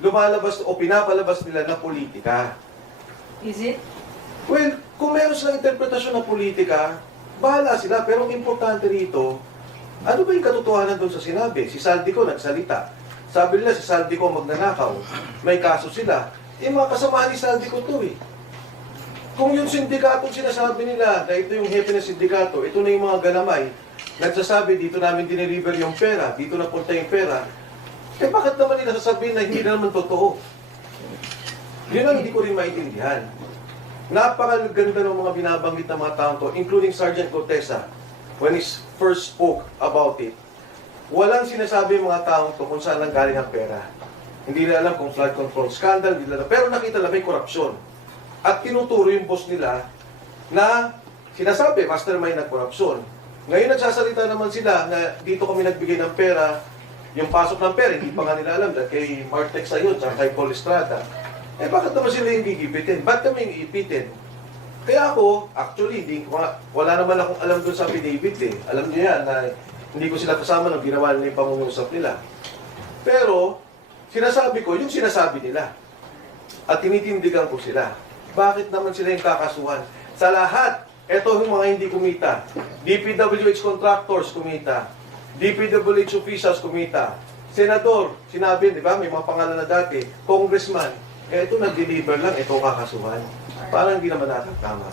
lumalabas o pinapalabas nila na politika. Is it? Well, kung meron silang interpretasyon ng politika, bahala sila. Pero ang importante rito, ano ba yung katotohanan doon sa sinabi? Si Saldico nagsalita. Sabi nila si Saldico magnanakaw. May kaso sila. Eh, mga kasamahan ni Saldico to eh. Kung yung sindikato sinasabi nila na ito yung hepe ng sindikato, ito na yung mga galamay, nagsasabi dito namin dineliver yung pera, dito napunta yung pera, eh bakit naman nila sasabihin na hindi na naman totoo? Yun ang hindi ko rin maintindihan. Napakaganda ng mga binabanggit ng mga taong to, including Sergeant Cortesa, when he first spoke about it. Walang sinasabi yung mga taong to kung saan lang galing ang pera. Hindi nila alam kung flood control scandal, hindi nila alam. Pero nakita na may korupsyon. At tinuturo yung boss nila na sinasabi, mastermind ng korupsyon. Ngayon nagsasalita naman sila na dito kami nagbigay ng pera, yung pasok ng pera, hindi pa nga nila alam dahil kay Martex ayun, at kay Paul Estrada. Eh bakit naman sila yung gigipitin? Ba't kami yung iipitin? Kaya ako, actually, wala naman akong alam doon sa affidavit eh. Alam niyo yan na hindi ko sila kasama nung ginawa nila yung pangungusap nila. Pero, sinasabi ko, yung sinasabi nila. At tinitindigan ko sila. Bakit naman sila yung kakasuhan? Sa lahat, eto yung mga hindi kumita. DPWH contractors kumita. DPWH officials kumita. Senador, sinabi, di ba, may mga pangalan na dati. Congressman, ito nag-deliver lang, ito kakasuhan. Parang hindi naman natin tama.